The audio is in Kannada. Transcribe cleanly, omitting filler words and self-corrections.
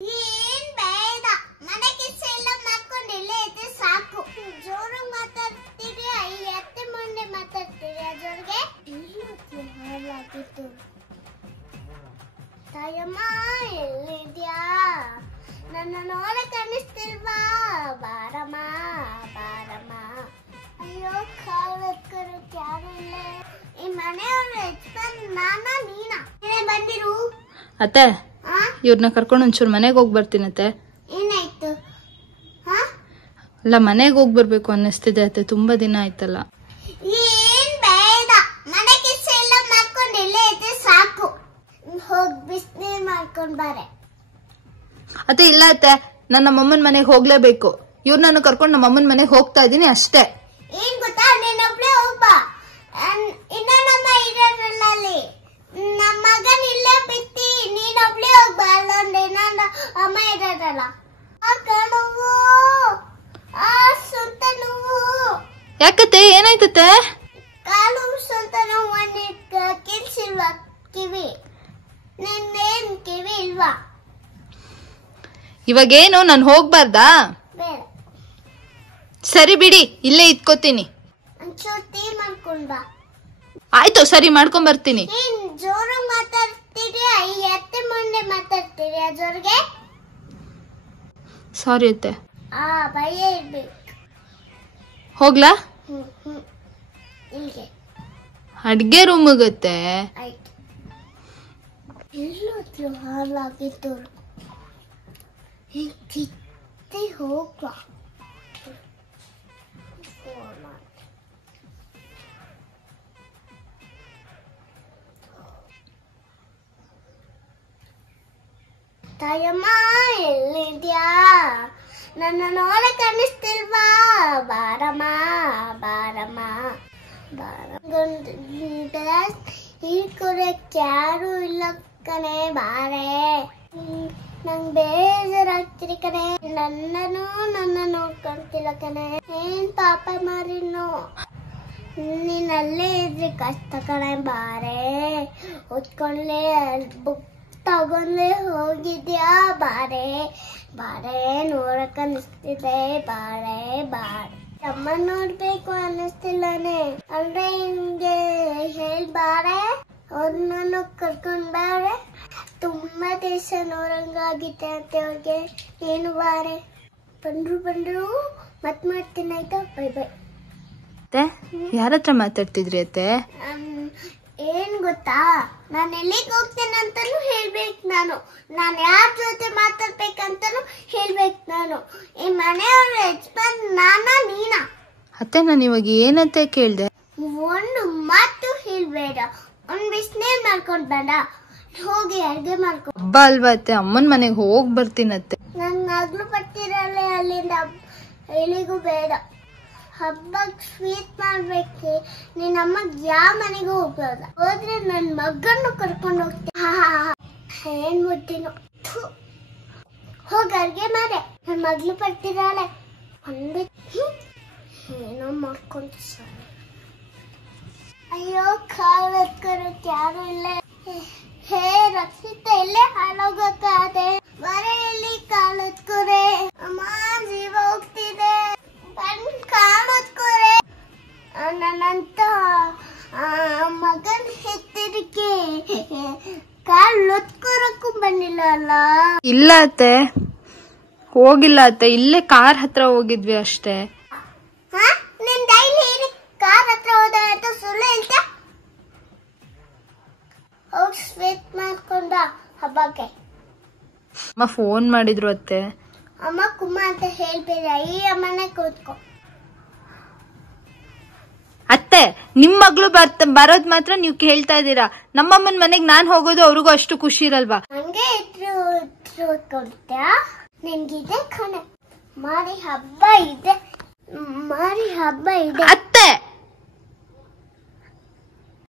ಏನ್ ಬೇಡ, ಮನೆ ಕೆಲಸ ಎಲ್ಲ ಮಾಡ್ಕೊಂಡು ಇಲ್ಲೇ ಇದ್ರೆ ಸಾಕು. ಜೋರು ಮಾತಾಡ್ತೀರಿ, ಅತ್ತೆ ಮುಂದೆ ಮಾತಾಡ್ತೀರಿ, ಅದ್ರೊಳಗೆ ಹಾಳಾಗಿತ್ತು. ತಾಯಮ್ಮ ಎಲ್ಲಿದ್ಯಾ? ನನ್ನ ನೋಡಕ್ ಅನ್ನಿಸ್ತಿಲ್ವಾ? ಬಾರಮ್ಮ ಬಾರಮ್ಮ. ಅಯ್ಯೋ ಕಾಲಕ್ಕರಕ್ಕೆ ಯಾರು ಇಲ್ಲ. ಈ ಮನೆಯವ್ರ ಯಜಮಾನ್ ನಾನಾ ನೀನಾ? ಬಂದಿರು ಅತ್ತೆ. ಇವ್ರನ್ನ ಕರ್ಕೊಂಡು ಒಂಚೂರು ಮನೆಗೆ ಹೋಗಿ ಬರ್ತೀನತ್ತೆ. ಏನಾಯ್ತು? ಅಲ್ಲ ಮನೆಗೆ ಹೋಗಿ ಬರ್ಬೇಕು ಅನ್ನಿಸ್ತಿದೆ ಅತ್ತೆ, ತುಂಬಾ ದಿನ ಆಯ್ತಲ್ಲ. ಏನ್ ಬೇಡ, ಮನೆ ಕೆಲಸ ಎಲ್ಲ ಮಾಡ್ಕೊಂಡು ಇಲ್ಲೇ ಇದ್ರೆ ಸಾಕು. ಹೋಗಿ ಬಿಸಿನೀರ್ ಮಾಡ್ಕೊಂಡ್ ಬಾರೆ. ಅತ್ತೆ ಇಲ್ಲ ಅತ್ತೆ, ನನ್ನ ನಮ್ಮಮ್ಮನ ಮನೆಗೆ ಹೋಗ್ಲೇಬೇಕು. ಇವ್ರು ನಾನು ಕರ್ಕೊಂಡು ನಮ್ಮ ಅಮ್ಮನ ಮನೆಗೆ ಹೋಗ್ತಾ ಇದೀನಿ ಅಷ್ಟೇ. ಏನ್ ಗೊತ್ತಾ, ನೀನೊಬ್ಳೆ ಹೋಗ್ಬಾ. ಇನ್ನ ನಮ್ಮ ಇರೋದ್ರಲ್ಲ ಅಲ್ಲಿ, ನಮ್ಮ ಮಗನ್ ಇಲ್ಲೇ ಬಿತ್ತಿ ನೀನೊಬ್ಳೆ ಹೋಗ್ಬಾ. ಅಲ್ಲೊಂದು ಇನ್ನೊಂದು ಅಮ್ಮ ಇರೋದಲ್ಲ. ಆ ಕಣವು, ಆ ಸ್ವಂತ ನೋವು. ಯಾಕತ್ತೆ ಏನಾಯ್ತತ್ತೆ? ಕಾಲು ಸ್ವಂತ ನೋವು. ಕೆಲ್ಸಿಲ್ವಾ ಕಿವಿ? ನಿನ್ನೇನ್ ಕಿವಿ ಇಲ್ವಾ? ಇವಾಗೇನು ನಾನು ಹೋಗ್ಬಾರ್ದಾ? ಬೇಡ, ಸರಿ ಬಿಡಿ, ಇಲ್ಲೇ ಇಟ್ಕೋತೀನಿ. ಒಂಚೂರು ಟೀ ಮಾಡ್ಕೊಂಡ್ ಬಾ. ಆಯ್ತು ಸರಿ, ಮಾಡ್ಕೊಂಡ್ ಬರ್ತೀನಿ. ಏನ್ ಜೋರು ಮಾತಾಡ್ತೀರಿ, ಅತ್ತೆ ಮುಂದೆ ಮಾತಾಡ್ತೀರಿ, ಅದ್ರೊಳಗೆ ಸಾರಿ ಅತ್ತೆ. ಭಯ ಇರ್ಬೇಕು. ಹೋಗ್ಲಾ? ಇಲ್ಲಿಗೆ ಅಡ್ಗೆ ರೂಮ್ಗತ್ತೆ. ಆಯ್ತು. ಎಲ್ಲೋದ್ರು ಹಾಳಾಗಿದ್ದು. ಕಿತ್ತಿ ಹೋಗ್ಬಾ. ತಾಯಮ್ಮ ಎಲ್ಲಿದ್ಯಾ? ನನ್ನ ನೋಡಕ್ ಅನ್ನಿಸ್ತಿಲ್ವಾ? ಬಾರಮ್ಮ ಬಾರಮ್ಮ ಬಾರ. ಹೀರ್ಕೊಡಕ್ ಯಾರು ಇಲ್ಲ ಕಣೆ, ಬಾರೆ. ನಂಗ್ ಬೇಜಾರಾಗ್ತಿರಿ ಕಣೆ. ನನ್ನ ನೋಡ್ಕೊಂತಿಲ್ಲ ಕಣೆ. ಏನ್ ಪಾಪ ಮಾರಿನೋ, ನೀನಲ್ಲೇ ಇದ್ರಿ ಕಷ್ಟ ಕಣೆ. ಬಾರೆ, ಓದ್ಕೊಂಡ್ಲೆ ಬುಕ್ ತಗೊಂಡ್ಲೆ ಹೋಗಿದ್ಯಾ? ಬಾರೆ ಬಾರೆ, ನೋಡಕ್ ಅನ್ನಿಸ್ತಿದೆ. ಬಾರೆ ಬಾರೆ. ಅಮ್ಮ ನೋಡ್ಬೇಕು ಅನ್ನಿಸ್ತಿಲ್ಲನೆ ಅಂದ್ರೆ ಹಿಂಗೆ ಹೇಳ್ಬಾರೆ. ಅವ್ರನ್ನ ಕರ್ಕೊಂಡ್ ಬಾರೆ. ತುಂಬಾ ದಿವಸ ನೋಡಂಗಾಗಿತ್ತೆ ಅತ್ತೆ ಅವ್ರಿಗೆ. ಏನು ಬಾರೆ. ಬಂದ್ರು ಮತ್ ಮಾಡ್ತೀನಿ ಆಯ್ತಾ? Bye bye. ಯಾರತ್ರ ಮಾತಾಡ್ತಿದ್ರಿ ಅತ್ತೆ? ಏನ್ ಗೊತ್ತಾ, ನಾನು ಎಲ್ಲಿಗೆ ಹೋಗ್ತೇನೆ ಅಂತಾನು ಹೇಳ್ಬೇಕು. ನಾನು ಯಾರ ಜೊತೆ ಮಾತಾಡ್ಬೇಕಂತಾನು ಹೇಳ್ಬೇಕು. ನಾನು ಈ ಮನೆಯವ್ರ ಯಜಮಾನ್ ನಾನಾ ನೀನಾ? ಅತ್ತೆ ನಾನು ಇವಾಗ ಏನತ್ತೆ ಕೇಳ್ದೆ? ಒಂದು ಮಾತು ಹೇಳ್ಬೇಡ. ಒಂದ್ ಬಿಸಿನೀರ್ ಮಾಡ್ಕೊಂಡ್ ಬೇಡ, ಹೋಗಿ ಅಡ್ಗೆ ಮಾಡ್ಕೊ. ಹಬ್ಬ ಅಲ್ವಾ ಅತ್ತೆ, ಅಮ್ಮನ ಮನೆಗೆ ಹೋಗ್ ಬರ್ತೀನತ್ತೆ. ನನ್ ಮಗ್ಳು ಬರ್ತಿರಲ್ಲ, ಅಲ್ಲಿಂದ ಎಲ್ಲಿಗೂ ಬೇಡ. ಹಬ್ಬಕ್ ಸ್ವೀಟ್ ಮಾಡ್ಬೇಕು. ನಿನ್ನ ಅಮ್ಮಗ್ ಯಾವ ಮನೆಗೂ ಹೋಗ್ಬೋದ? ಹೋದ್ರೆ ನನ್ ಮಗನ್ನು ಕರ್ಕೊಂಡು ಹೋಗ್ತೀನಿ. ಏನ್ ಮುಟ್ಟಿನೋ. ಹೋಗ ಅಡ್ಗೆ ಮಾಡೆ. ನನ್ ಮಗ್ಳು ಬರ್ತಿರಾಳೆ. ಏನೋ ಮಾಡ್ಕೊಂತ. ಅಯ್ಯೋ ಕಾಲಕ್ಕರಕ್ಕೆ ಯಾರು ಇಲ್ಲ. ಹೇ ರಕ್ಷಿತ, ಇಲ್ಲೇ ಹಾಳಾಗೋಕಾದೆ. ಬರೇ ಇಲ್ಲಿ ಕಾಲತ್ಕೊರೆ. ಅಮ್ಮ ಜೀವ ಹೋಗ್ತಿದೆ. ಕಾಣೋದ್ಕೋರೆ. ನನ್ನಂತ ಮಗನ್ ಹೆತ್ತರಿಕೆ ಕಾಲ್ ಒತ್ಕೊರಕ್ಕೂ ಬಂದಿಲ್ಲ ಅಲ್ಲ? ಇಲ್ಲ ಅತ್ತೆ, ಹೋಗಿಲ್ಲ ಅತ್ತೆ, ಇಲ್ಲೇ ಕಾರ್ ಹತ್ರ ಹೋಗಿದ್ವಿ ಅಷ್ಟೇ. ನಿನ್ ಡೈಲಿ ಕಾರ್ ಹತ್ರ ಹೋದ ಅಂತ ಸುಳ್ಳು ಹೇಳ್ತಾ? ಹೋಗಿ ಸ್ವೀಟ್ ಮಾಡ್ಕೊಂಡ ಹಬ್ಬಕ್ಕೆ. ಅಮ್ಮ ಫೋನ್ ಮಾಡಿದ್ರು ಅತ್ತೆ. ಅಮ್ಮ ಕುಮ್ಮ ಅಂತ ಹೇಳ್ಬೇಡ, ಈ ಅಮ್ಮನೆ ಕೂತ್ಕೊ. ಅತ್ತೆ ನಿಮ್ ಮಗಳು ಬರೋದ್ ಮಾತ್ರ ನೀವು ಕೇಳ್ತಾ ಇದೀರಾ. ನಮ್ಮಮ್ಮನ ಮನೆಗ್ ನಾನ್ ಹೋಗೋದು ಅವ್ರಿಗೂ ಅಷ್ಟು ಖುಷಿ ಇರಲ್ವಾ? ಹಂಗೆ ಇದ್ರು ಕೊಡ್ತ್ಯಾ? ನಿನ್ಗಿದೆ ಕಣೆ. ಮಾರಿ ಹಬ್ಬ ಇದೆ. ಅತ್ತೆ